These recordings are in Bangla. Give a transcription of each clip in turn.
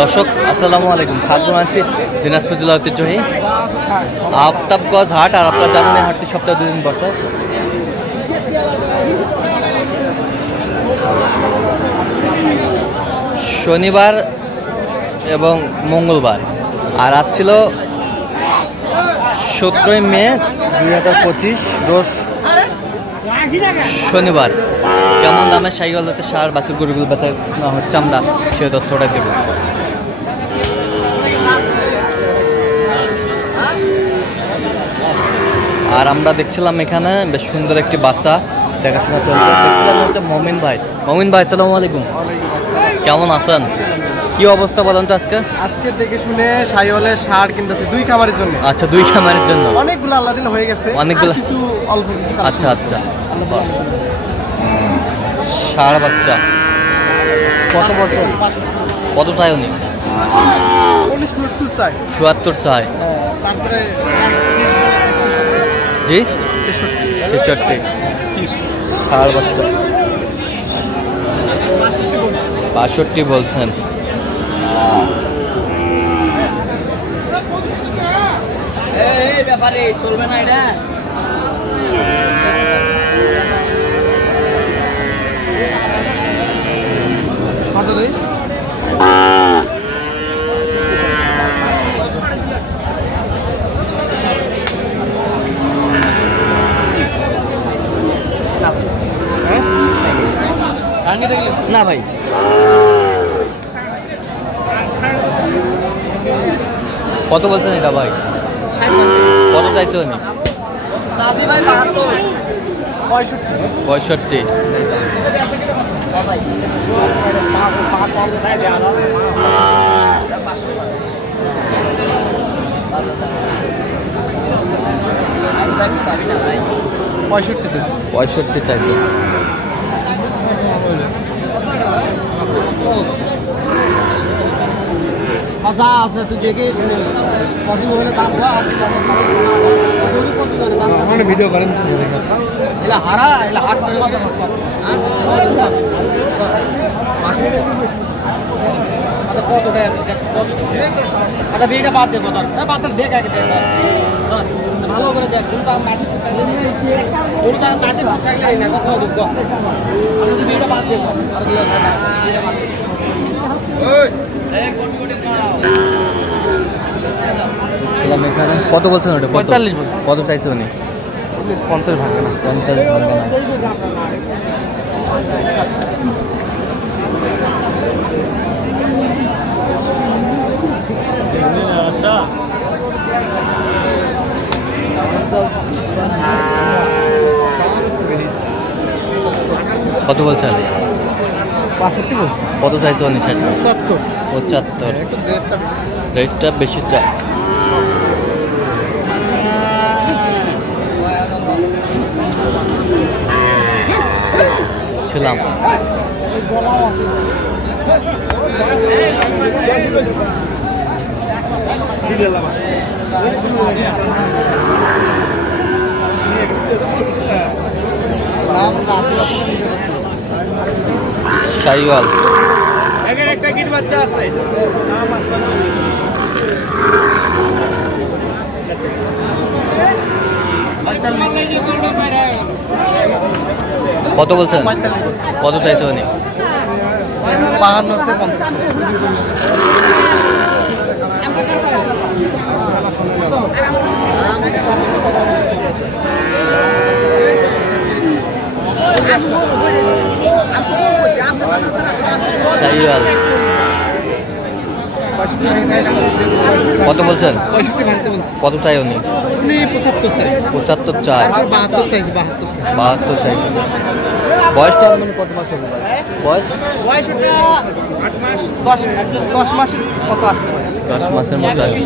দর্শক, আসসালামু আলাইকুম। খাদ্য আছি দিনাজপুর জেলা ঐতিহ্যহী আফতাবগঞ্জ হাট, আর আপনারা জানেন এই হাটটি সপ্তাহে দুদিন বসে। শনিবার এবং মঙ্গলবার, আর আজ ছিল সতেরোই মে দুই হাজার পঁচিশ, রোজ শনিবার। কেমন দামে সাইকেলতে সার বাছুর গরুগুলো বেচা হচ্ছে, আমরা সেই তথ্যটা দেবো। আর আমরা দেখছিলাম এখানে বেশ সুন্দর একটি বাচ্চা। দেখাশোনা চলছে। দেখছিলাম হচ্ছে মমিন ভাই। মমিন ভাই সালামু আলাইকুম। কেমন আছেন? কি অবস্থা বলেন তো আজকে? আজকে দেখে শুনে সাইওয়ালে সার কিনতেছে দুই খামারের জন্য। আচ্ছা দুই খামারের জন্য। অনেকগুলো আল্লাহ দিন হয়ে গেছে। অনেকগুলো। কিছু অল্প কিছু আচ্ছা আচ্ছা। সার বাচ্চা। কত বছর? কত চাই উনি? উনিশ সত্তর চাই। চুয়াত্তর চাই। তারপরে জি? ছেষট্টি। সার বাচ্চা। বাষট্টি বলছেন। ব্যাপারে চলবে না এটা। কত না ভাই। কত বলছেন এটা ভাই? কত চাইছো আমি? পঁয়ষট্টি। পঁয়ষট্টি চাইছি। পঁয়ষট্টি চাইছো? যা আছে তুই দেখে। পছন্দ হলে দাম মানে ভিডিও করেন এলা হারা এলা হাট করে কত হ্যাঁ? আচ্ছা, কত টাকা? আচ্ছা বিয়েটা বাদ দে কত বাচ্চা দেখ আগে দেখ। ভালো করে দেখ কোনটা মাঝে ফুটাইলে কোনটা মাঝে ফুটাইলে না কত দুঃখ। আচ্ছা বাদ আর দুই টাকা। বিয়েটা বাদ ছিলাম এখানে কত বলছেন ওটা? কত? পঁয়তাল্লিশ কত চাইছো উনি? পঞ্চাশ ভাগে না। পঞ্চাশ ভাঙবে না। কত বলছেন বাষট্টি বলছি। কত চাইছো উনি ষাট? পঁচাত্তর। পঁচাত্তর। রেটটা রেটটা বেশি চা ছিলাম। সাইওয়াল। এখানে একটা গির বাচ্চা আছে। কত বলছেন? কত চাইছে উনি? বাহান্ন পঞ্চাশ। সাইওয়াল কত বলছেন? কত চাই উনি? পঁচাত্তর চাই। বাহাত্তর চাই। বয়সটা মানে কত মাস হবে? বয়স? বয়সটা দশ দশ মাস কত আসতে পারে দশ মাসের মতো আসবে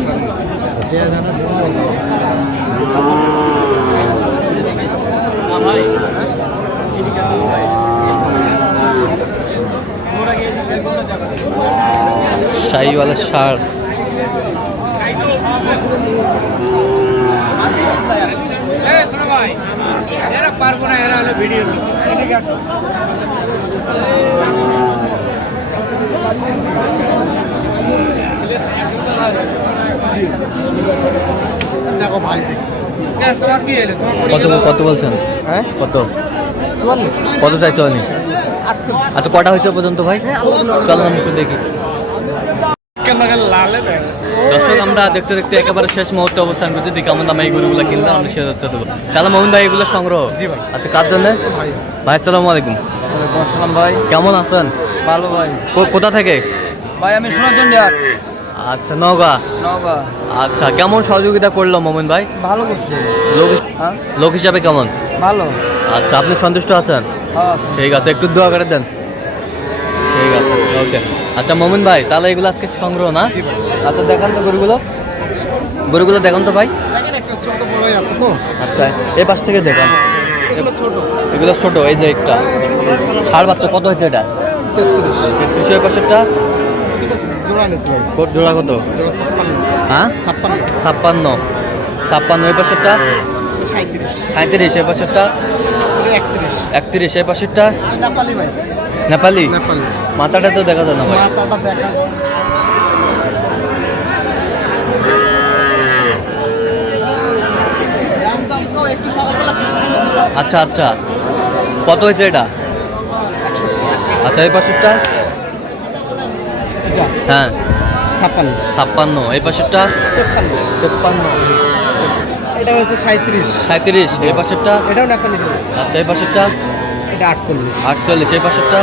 শাহিওয়ালা সার। পারব না এরা হলো ভিডিও কত কত বলছেন? হ্যাঁ? কত? কত চাই চলেনি আচ্ছা কটা হয়েছে পর্যন্ত ভাই? চলেন আমি একটু দেখি। দর্শক আমরা দেখতে দেখতে একেবারে শেষ মুহূর্তে অবস্থান করছি। দেখি কেমন দামে এই গরুগুলো কিনলাম আমরা সে তথ্য দেবো। তাহলে মোহন ভাই এগুলো সংগ্রহ। ভাই। আচ্ছা কার জন্য? ভাই আসসালামু আলাইকুম। আসসালাম ভাই। কেমন আছেন? ভালো ভাই। কো- কোথা থেকে? ভাই আমি আর আচ্ছা নওগাঁ। নগা আচ্ছা কেমন সহযোগিতা করল মোমিন ভাই? ভালো করছে। লোক হ্যাঁ? লোক হিসাবে কেমন? ভালো। আচ্ছা আপনি সন্তুষ্ট আছেন? হ্যাঁ ঠিক আছে একটু দোয়া করে দেন। ঠিক আছে ওকে। আচ্ছা মোমিন ভাই তাহলে এগুলো আজকে সংগ্রহ না? আচ্ছা দেখান তো গরুগুলো। গরুগুলো দেখান তো ভাই। দেখেন একটা ছোট বড়ই আছে তো। আচ্ছা এই পাশ থেকে দেখান। এগুলো ছোট। এই যে একটা। ষাড় বাচ্চা কত হয়েছে এটা? তেত্রিশ। পাশেরটা? জোড়া কত? জোড়া ছাপ্পান্ন। হ্যাঁ? ছাপ্পান্ন। ছাপ্পান্ন। ছাপ্পান্ন এই পাশেরটা? সাঁত্রিশ পাশেরটা এটা একত্রিশ। একত্রিশ এই পাশেরটা নেপালি ভাই। নেপালি? নেপালি। মাথাটা তো দেখা যায় না ভাই। আচ্ছা আচ্ছা। কত হয়েছে এটা? আচ্ছা এই পাশেরটা হ্যাঁ। ছাপ্পান্ন। ছাপ্পান্ন। এই পাশেরটা তেপ্পান্ন। তেপ্পান্ন। এটা হচ্ছে সাঁত্রিশ সাঁত্রিশ এই পাশেরটা? এটাও নেপালি আচ্ছা এই পাশেরটা? এটা আটচল্লিশ। আটচল্লিশ এই পাশেরটা?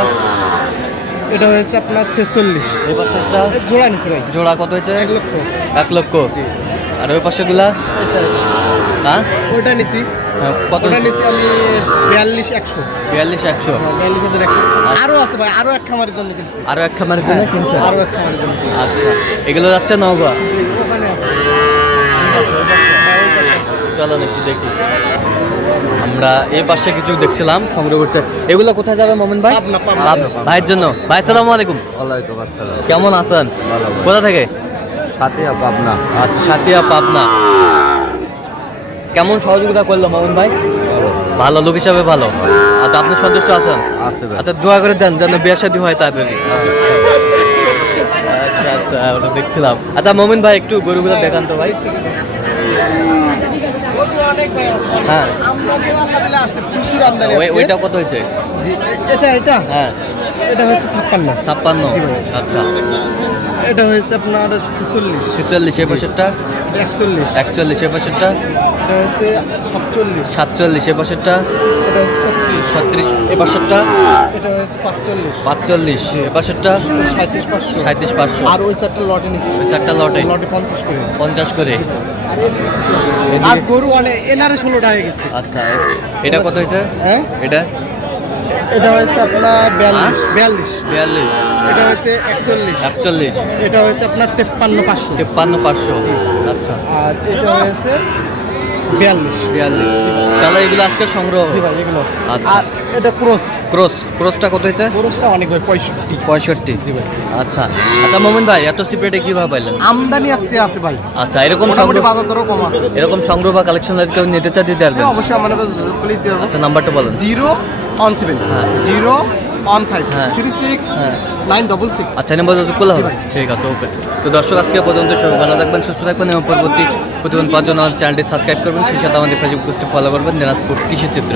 এটা হয়েছে আপনার ছেচল্লিশ। এই পাশেরটা? জোড়া নিচ্ছে ভাই। জোড়া কত হয়েছে? এক লক্ষ। এক লক্ষ। আর ওই পাশেগুলা হ্যাঁ? ওটা নিছি। হ্যাঁ, কত? ওটা নিছি আমি বিয়াল্লিশ একশো। বিয়াল্লিশ একশো। বিয়াল্লিশ হাজার একশো। আরও আছে ভাই আরও এক খামারের জন্য কিন্তু আরও এক খামারের জন্য কিনছে আরও এক খামারের জন্য। আচ্ছা। এগুলো যাচ্ছে নওগাঁ? ওখানে আছে। চলো একটু দেখি। আমরা এই পাশে কিছু দেখছিলাম সংগ্রহ করছে এগুলো কোথায় যাবে মোমিন ভাই? ভাইয়ের জন্য। ভাই সালামু আলাইকুম। ওয়ালাইকুম আসসালাম। কেমন আছেন? কোথা থেকে? সাথিয়া পাবনা। আচ্ছা সাতিয়া পাবনা। কেমন সহযোগিতা করল মোমিন ভাই? ভালো লোক হিসাবে ভালো। আচ্ছা আপনি সন্তুষ্ট আছেন? আচ্ছা দোয়া করে দেন যেন বিয়ে শাদী হয় তাড়াতাড়ি আচ্ছা আচ্ছা ওটা দেখছিলাম। আচ্ছা মোমিন ভাই একটু গরুগুলো দেখান তো ভাই গরু অনেক ভাই আছে। হ্যাঁ। ওইটা কত হয়েছে? এটা এটা? হ্যাঁ। এটা হচ্ছে ছাপ্পান্ন। ছাপ্পান্ন? আচ্ছা। এটা হয়েছে আপনার ছেচল্লিশ। ছেচল্লিশ এ পাশেরটা একচল্লিশ। একচল্লিশ এ পাশেরটা এটা হচ্ছে সাতচল্লিশ। সাতচল্লিশ এ পাশেরটা এটা হচ্ছে ছত্রিশ। ছত্রিশ এ পাশেরটা এটা হয়েছে পাঁচচল্লিশ। পাঁচচল্লিশ এ সাঁত্রিশ পাঁচশো। সাঁত্রিশ পাঁচশো। আর ওই চারটা লটে নিচ্ছে ওই চারটা লটে? লটে পঞ্চাশ করে। পঞ্চাশ করে? আজ গরু অনেক এনারে ষোলোটা হয়ে গেছে। আচ্ছা এটা কত হয়েছে? হ্যাঁ? এটা? এটা হচ্ছে আপনার বিয়াল্লিশ বিয়াল্লিশ। বিয়াল্লিশ। এটা হচ্ছে একচল্লিশ। একচল্লিশ। এটা হচ্ছে আপনার তেপ্পান্ন পাঁচশো। তেপ্পান্ন পাঁচশো। আচ্ছা। আর এটা হয়েছে বিয়াল্লিশ। বিয়াল্লিশ। তাহলে এগুলো আজকে সংগ্রহ জি ভাই এগুলো। আচ্ছা। আর এটা ক্রস। ক্রস। ক্রসটা কত হয়েছে? ক্রসটা অনেক ভাই পঁয়ষট্টি। পঁয়ষট্টি। আচ্ছা। আচ্ছা মোমিন ভাই এত সিপ্রেটে কীভাবে পাইলেন? আমদানি আজকে আছে ভাই। আচ্ছা এরকম মোটামুটি সংগ্রহ বাজার দরও কম আছে। এরকম সংগ্রহ বা কালেকশন যদি কেউ নিতে চায় দিতে পারবেন হ্যাঁ, অবশ্যই আমার দিতে আচ্ছা নাম্বারটা বলেন। Zero one seven. হ্যাঁ। Zero one five. Three six. Nine double six আচ্ছা নাম্বার যত করলে হবে? ঠিক আছে ওকে। তো দর্শক আজকে পর্যন্ত সব ভালো থাকবেন সুস্থ থাকবেন এবং পরবর্তী প্রতিদিন পাঁচজন আমার চ্যানেলটি সাবস্ক্রাইব করবেন। সেই সাথে আমাদের ফেসবুক পেজটি ফলো করবেন দিনাজপুর কৃষি চিত্র